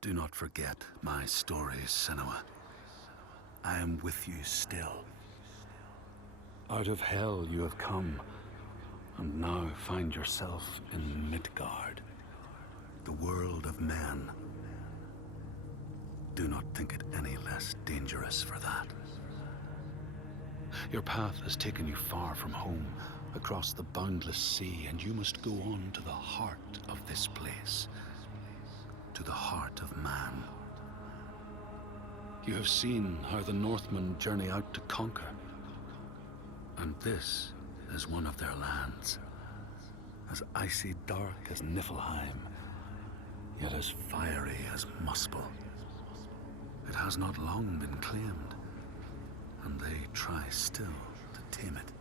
Do not forget my stories, Senua. I am with you still. Out of hell you have come, and now find yourself in Midgard, the world of men. Do not think it any less dangerous for that. Your path has taken you far from home, across the boundless sea, and you must go on to the heart of this place, to the heart of man. You have seen how the Northmen journey out to conquer, and this is one of their lands, as icy dark as Niflheim, yet as fiery as Muspel. It has not long been claimed, and they try still to tame it.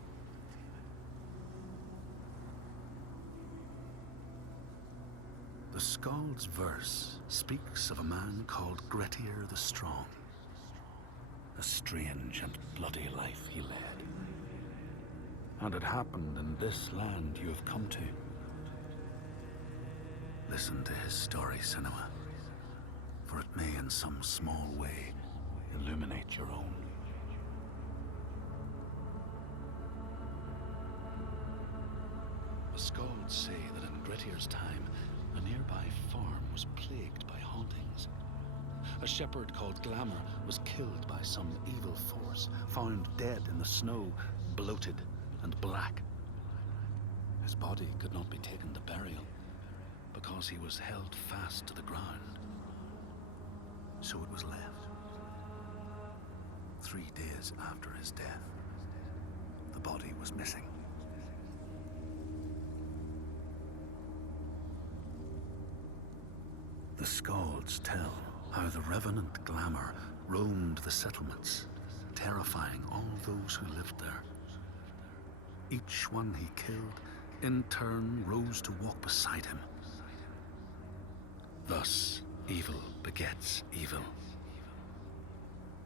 The Skald's verse speaks of a man called Grettir the Strong. A strange and bloody life he led. And it happened in this land you have come to. Listen to his story, Senua, for it may in some small way illuminate your own. The Skalds say that in Grettir's time, a nearby farm was plagued by hauntings. A shepherd called Glamour was killed by some evil force, found dead in the snow, bloated and black. His body could not be taken to burial, because he was held fast to the ground. So it was left. 3 days after his death, the body was missing. The Skalds tell how the revenant Glamour roamed the settlements, terrifying all those who lived there. Each one he killed, in turn, rose to walk beside him. Thus, evil begets evil.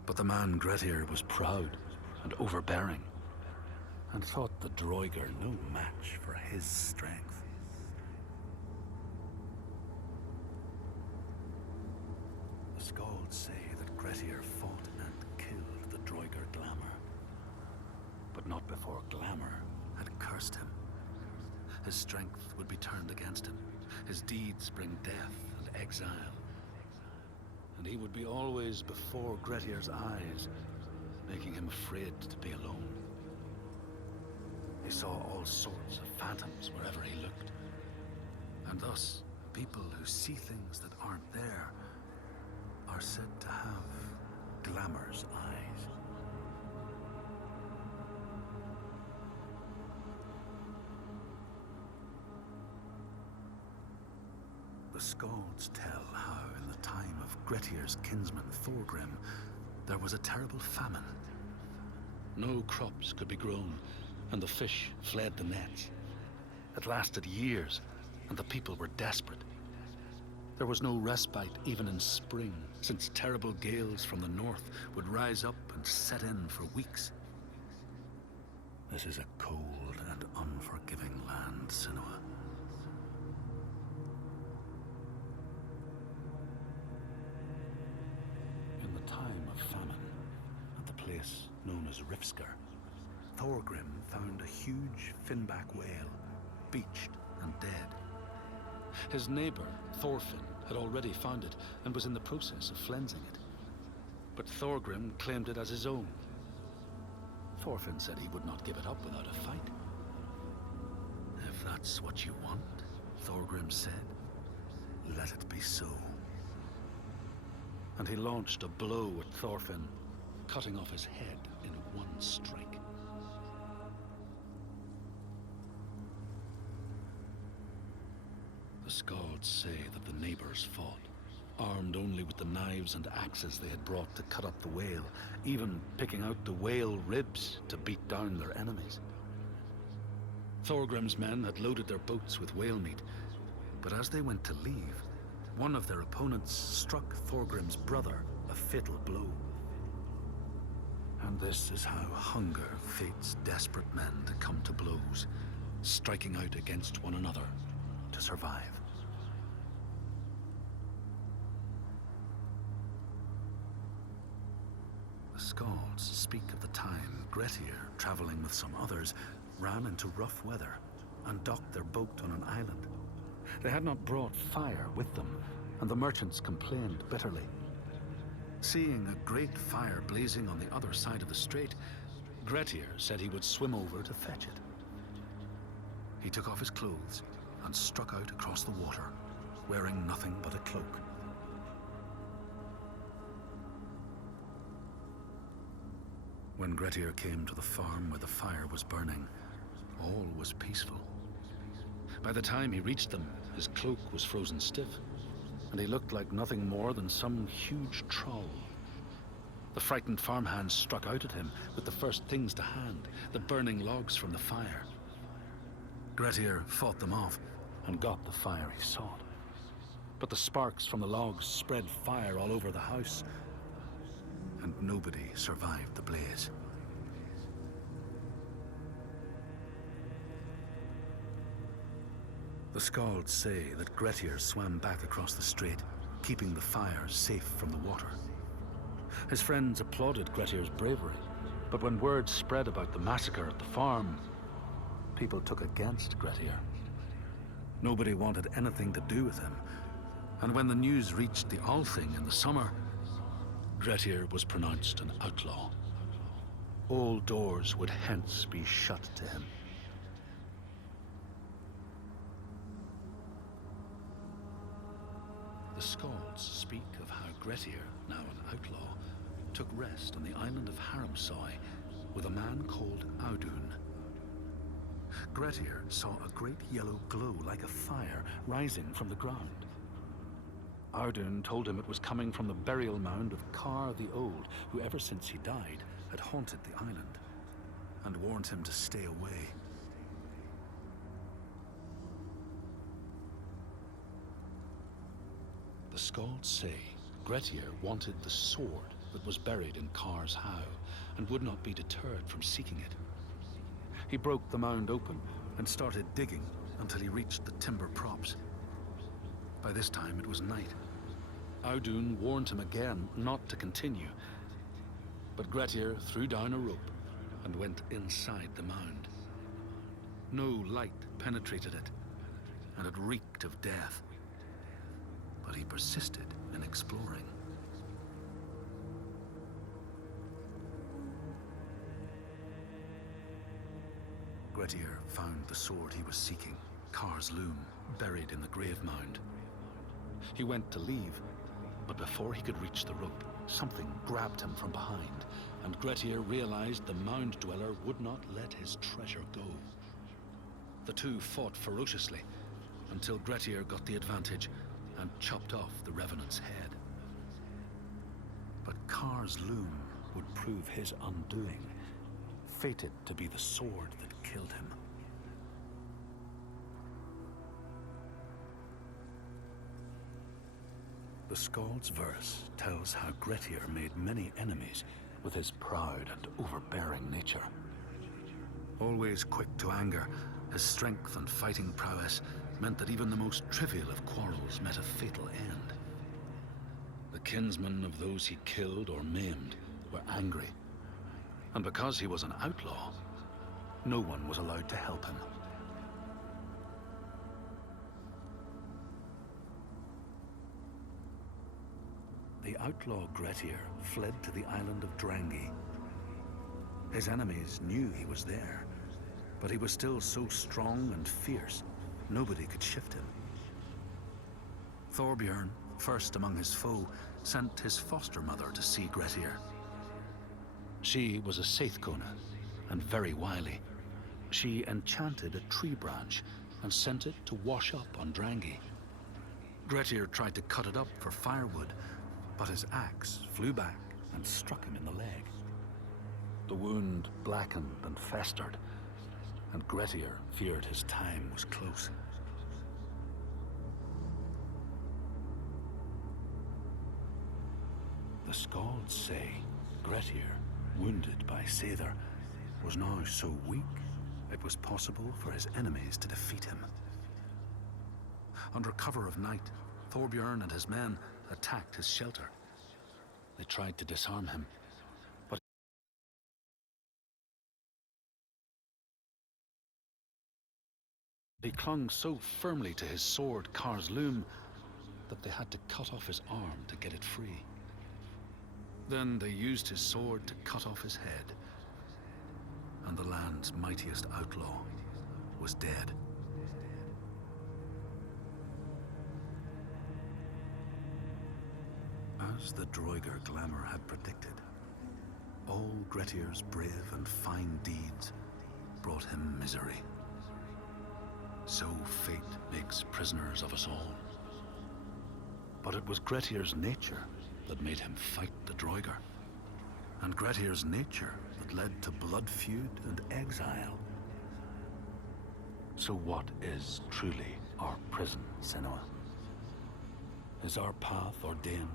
But the man Grettir was proud and overbearing, and thought the Droiger no match for his strength. The Skalds say that Grettir fought and killed the Droiger Glamour, but not before Glamour had cursed him. His strength would be turned against him, his deeds bring death and exile, and he would be always before Grettir's eyes, making him afraid to be alone. He saw all sorts of phantoms wherever he looked, and thus people who see things that aren't there are said to have Glamour's eyes. The Skalds tell how in the time of Grettir's kinsman Thorgrim, there was a terrible famine. No crops could be grown, and the fish fled the nets. It lasted years, and the people were desperate. There was no respite even in spring, since terrible gales from the north would rise up and set in for weeks. This is a cold and unforgiving land, Senua. In the time of famine, at the place known as Rifskar, Thorgrim found a huge finback whale, beached and dead. His neighbor, Thorfinn, had already found it and was in the process of flensing it. But Thorgrim claimed it as his own. Thorfinn said he would not give it up without a fight. If that's what you want, Thorgrim said, let it be so. And he launched a blow at Thorfinn, cutting off his head in one strike. The Skalds say that the neighbors fought, armed only with the knives and axes they had brought to cut up the whale, even picking out the whale ribs to beat down their enemies. Thorgrim's men had loaded their boats with whale meat, but as they went to leave, one of their opponents struck Thorgrim's brother a fatal blow. And this is how hunger fates desperate men to come to blows, striking out against one another to survive. skalds speak of the time Grettir, traveling with some others, ran into rough weather and docked their boat on an island. They had not brought fire with them, and the merchants complained bitterly. Seeing a great fire blazing on the other side of the strait, Grettir said he would swim over to fetch it. He took off his clothes and struck out across the water, wearing nothing but a cloak. When Grettir came to the farm where the fire was burning, all was peaceful. By the time he reached them, his cloak was frozen stiff, and he looked like nothing more than some huge troll. The frightened farmhands struck out at him with the first things to hand, the burning logs from the fire. Grettir fought them off and got the fire he sought. But the sparks from the logs spread fire all over the house, and nobody survived the blaze. The skalds say that Grettir swam back across the strait, keeping the fire safe from the water. His friends applauded Grettir's bravery, but when word spread about the massacre at the farm, people took against Grettir. Nobody wanted anything to do with him, and when the news reached the Althing in the summer, Grettir was pronounced an outlaw. All doors would hence be shut to him. The skalds speak of how Grettir, now an outlaw, took rest on the island of Haramsoi with a man called Audun. Grettir saw a great yellow glow like a fire rising from the ground. Audun told him it was coming from the burial mound of Kar the Old, who ever since he died had haunted the island, and warned him to stay away. The skalds say Grettir wanted the sword that was buried in Kar's howe, and would not be deterred from seeking it. He broke the mound open and started digging until he reached the timber props. By this time it was night. Audun warned him again not to continue, but Grettir threw down a rope and went inside the mound. No light penetrated it, and it reeked of death. But he persisted in exploring. Grettir found the sword he was seeking, Kar's loom, buried in the grave mound. He went to leave, but before he could reach the rope, something grabbed him from behind, and Grettir realized the mound dweller would not let his treasure go. The two fought ferociously until Grettir got the advantage and chopped off the revenant's head. But Kar's loom would prove his undoing, fated to be the sword that killed him. The skald's verse tells how Grettir made many enemies with his proud and overbearing nature. Always quick to anger, his strength and fighting prowess meant that even the most trivial of quarrels met a fatal end. The kinsmen of those he killed or maimed were angry, and because he was an outlaw, no one was allowed to help him. The outlaw Grettir fled to the island of Drangi. His enemies knew he was there, but he was still so strong and fierce, nobody could shift him. Thorbjorn, first among his foe, sent his foster mother to see Grettir. She was a Seithkona, and very wily. She enchanted a tree branch and sent it to wash up on Drangi. Grettir tried to cut it up for firewood, but his axe flew back and struck him in the leg. The wound blackened and festered, and Grettir feared his time was close. The skalds say Grettir, wounded by Seidr, was now so weak it was possible for his enemies to defeat him. Under cover of night, Thorbjorn and his men attacked his shelter. They tried to disarm him, He clung so firmly to his sword, Kar's loom, that they had to cut off his arm to get it free. Then they used his sword to cut off his head, and the land's mightiest outlaw was dead. As the Droigar glamour had predicted, all Grettir's brave and fine deeds brought him misery. So fate makes prisoners of us all. But it was Grettir's nature that made him fight the Droigar, and Grettir's nature that led to blood feud and exile. So what is truly our prison, Senua? Is our path ordained,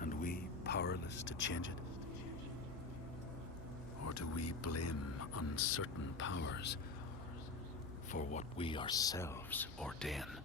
and we powerless to change it? Or do we blame uncertain powers for what we ourselves ordain?